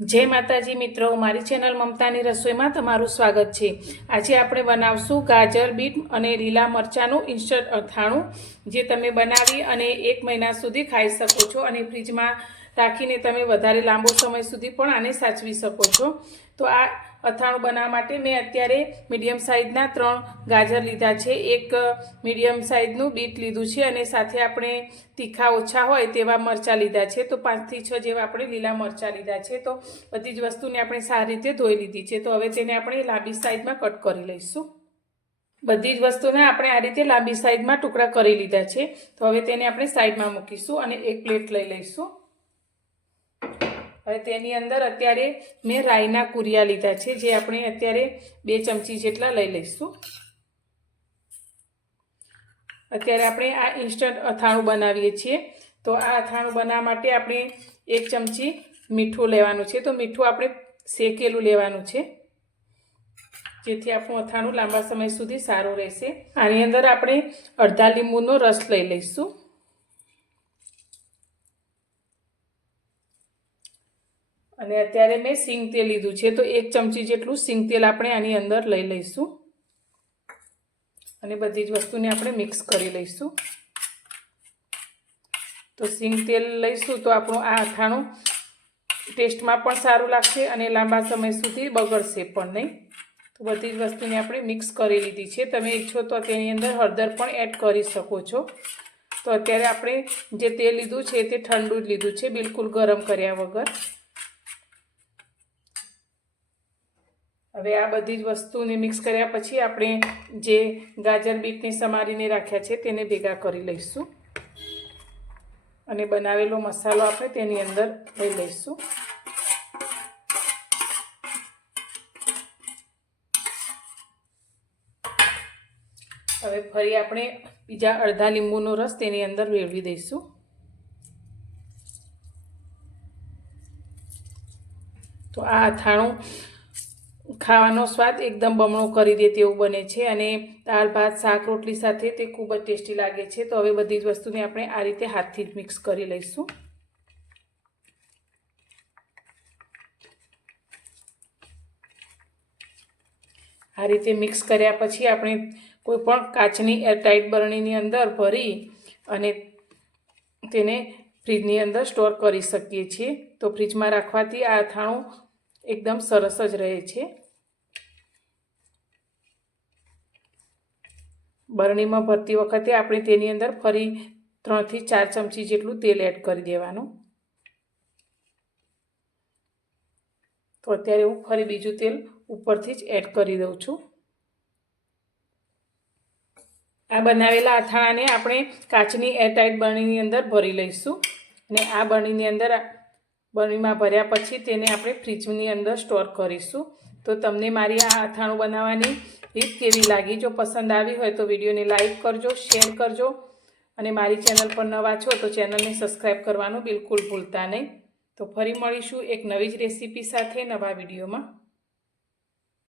जय माताजी मित्रों, मारी चेनल ममतानी रसोई में तमारुं स्वागत है। आज आपणे बनावशुं गाजर, बीट अने लीला मरचानुं इंस्टंट अथाणुं, जे तमे बनावी अने 1 महीना सुधी खाई शको छो अने फ्रीज में राखीने तमे वधारे लांबो समय सुधी पण आने साचवी शको छो। तो आ अथाणुं बनाववा माटे मैं अत्यारे मीडियम साइजना 3 गाजर लीधा छे, 1 मीडियम साइजनुं बीट लीधुं छे अने साथे आपणे तीखा ओछा होय तेवा मरचा लीधा छे। तो 5 થી 6 जेवा आपणे लीला मरचा लीधा छे। तो बधी ज वस्तुने आपणे सारी रीते धोई लीधी छे। तो हवे तेने आपणे लांबी साइजमां कट करी लईशुं। बधी ज वस्तुने आपणे आ रीते लांबी साइजमां टुकड़ा करी लीधा छे। तो हवे तेने आपणे साइडमां मूकीशुं अने एक प्लेट लई लईशुं। हवे तेनी अंदर अत्यारे मैं राईना कुरिया लीधा छे, जे आपणे अत्यारे 2 चमची जेटला लई लईशुं। अत्यारे आपणे आ इंस्टंट अथाणुं बनावीए छीए। तो आ अथाणुं बनाववा माटे आपणे 1 चमची मीठुं लेवानुं छे। तो मीठुं आपणे शेकेલું लेवानुं छे, जेथी आपणुं अथाणुं लांबा समय सुधी सारुं रहेशे। आनी अंदर आपणे अर्धा લીંબુનો रस लई लईशुं अने अत्यारे मैं सींग तेल लीधुं छे। तो 1 चमची जेटલું सींग तेल आपणे आनी अंदर लई लईशुं अने बधी ज वस्तुने आपणे मिक्स करी लईशुं। तो सींग तेल लईशुं तो आपणुं आ अथाणुं टेस्टमां पण सारुं लागशे अने लांबा समय सुधी बगड़शे पण नहीं। तो बधी ज वस्तुने आपणे मिक्स करी लीधी छे। तमे इच्छो तो तेनी अंदर हळदर पण एड करी शको छो। तो अत्यारे आपणे जे तेल लीधुं छे ते ठंडू ज लीधुं छे, बिलकुल गरम कर्या वगर। हवे आ बधी ज वस्तुने मिक्स कर्या पछी आपणे जे गाजर बीटने समारीने राख्या छे तेने भेगा करी लईशुं अने बनावेलो मसालो आपणे तेनी अंदर लई लईशुं। हवे फरी आपणे बीजा अर्धा લીંબુનો रस तेनी अंदर वेळवी दईशुं। तो आ अथाणुं खावानो स्वाद एकदम बमणो करी दे तेवुं बने छे अने दाळ भात शाक रोटली साथे ते खूब ज टेस्टी लागे छे। तो हवे बधी ज वस्तुने आपणे आ रीते हाथथी ज मिक्स करी लईशुं। आ रीते मिक्स कर्या पछी आपणे कोईपण काचनी एरटाइट बरણીની अंदर भरी अने तेने फ्रीजनी अंदर स्टोर करी शकीए छीए। तो फ्रीजमां राखवाथी आ अथाणुं एकदम सरस ज रहे छे। बरણીમાં भरती वखते आपणे तेनी अंदर फरी 3 થી 4 चमची जेटલું तेल एड करी देवानुं। तो अत्यारे हूँ फरी बीजू तेल उपरथी ज एड करी दऊं छुं। आ बनावेला अथाणाने आपणे काचनी एरटाइट बरણીની अंदर भरी लईशुं अने आ बरણીની अंदर बरણીमां भर्या पछी तेने आपणे फ्रीजनी अंदर स्टोर करीशुं। तो तमने मारी आ अथाणुं बनाववानी रीत केवी लागी? जो पसंद आवी होय तो विडियोने लाइक करजो, शेर करजो अने मारी चेनल पर नवा छो तो चेनलने सब्सक्राइब करवानुं बिलकुल भूलता नहीं। तो फरी मळीशुं एक नवी ज रेसिपी साथे नवा विडियोमां।